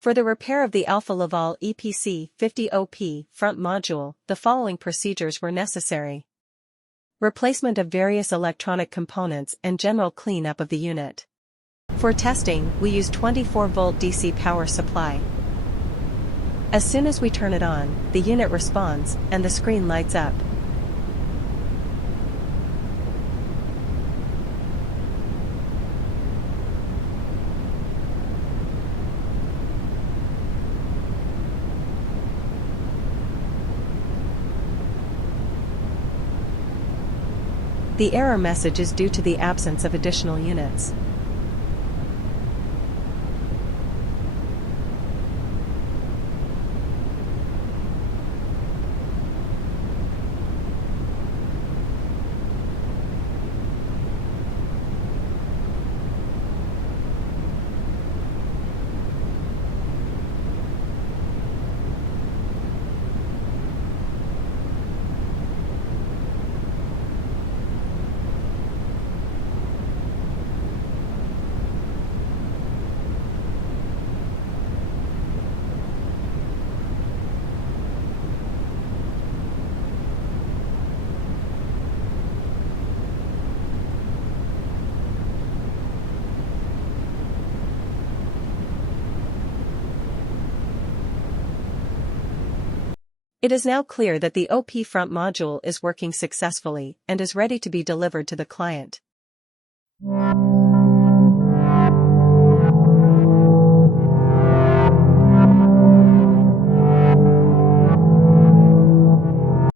For the repair of the Alfa Laval EPC50 OP front module, the following procedures were necessary. Replacement of various electronic components and general cleanup of the unit. For testing, we use 24-volt DC power supply. As soon as we turn it on, the unit responds, and the screen lights up. The error message is due to the absence of additional units. It is now clear that the OP front module is working successfully and is ready to be delivered to the client.